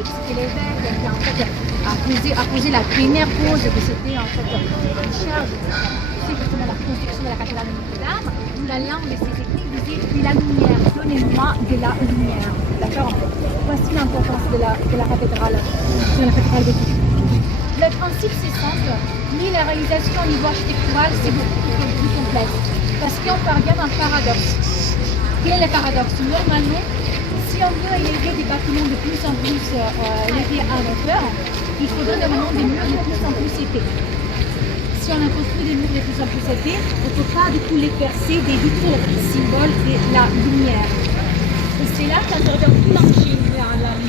X, qui est l'évêque qui en fait a posé la première cause que c'était en fait une charge, c'est justement la construction de la cathédrale de Notre-Dame, où la langue de ses écrits disait de la lumière, donnez-moi de la lumière. D'accord? Voici l'importance de la cathédrale, gothique. Le principe c'est simple, mais la réalisation au niveau architectural c'est beaucoup plus complexe. Parce qu'on parvient d'un paradoxe. Quel est le paradoxe? Normalement, si on veut élever des bâtiments de plus en plus élevés à hauteur, il faudrait normalement des murs de plus en plus épais. Si on a construit des murs de plus en plus épais, on ne peut pas du tout les percer des vitraux, symbole de la lumière. Et c'est là qu'intervient tout le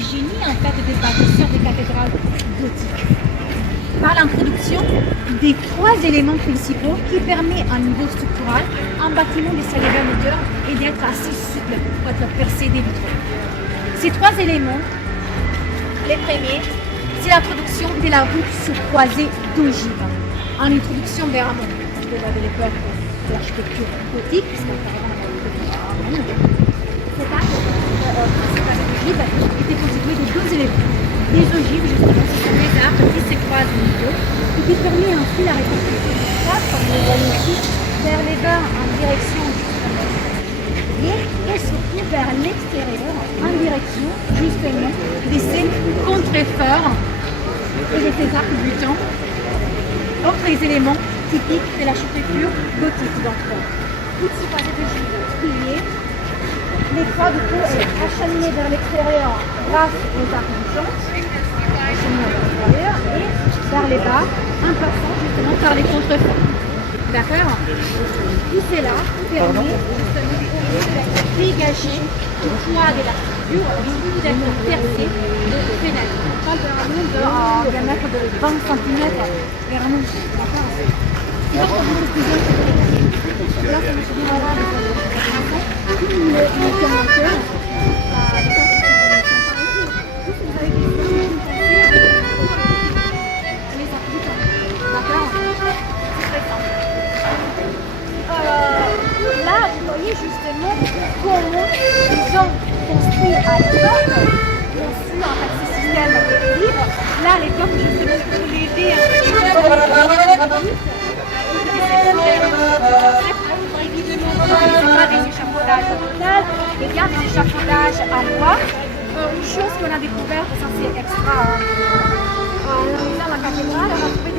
génie en fait des bâtisseurs des cathédrales gothiques. Par l'introduction des trois éléments principaux qui permettent à un niveau structural un bâtiment de s'élever en hauteur et d'être assez souple pour être percé des vitraux. Ces trois éléments, les premiers, c'est l'introduction de la voûte sur croisée d'ogive. En introduction vers un monde, parce que de l'époque de l'architecture gothique, puisqu'on parle de la cet acte d'ogive était constitué de deux éléments. Des ogives, justement, ce sont des arbres qui se croisent au niveau et qui permet ainsi la répartition du cadre, comme vous le voyez ici, vers les bords en direction justement et surtout vers l'extérieur en direction justement de ces contreforts et de ces arcs butants. Autres éléments typiques de l'architecture gothique. Donc, toutes ces croisées d'ogives pliées, les croix du coup est acheminées vers l'extérieur grâce aux arcs butants. Et vers les bas en passant justement par les contreforts. D'accord? Tout cela permet justement de dégager le poids de la structure et d'être percé de fenêtres. On parle d'un diamètre de 20 cm vers nous. D'accord? C'est pas pour vous expliquer là, ça me suffit vraiment de tous les commentaires. Là, vous voyez justement comment ils ont construit à l'époque, conçu en fait ce système libre. Là, à l'époque, justement, pour l'aider pas des échafaudages en métal, mais bien des échafaudages en bois. Une chose qu'on a découverte, ça c'est extra en analysant la cathédrale, on a trouvé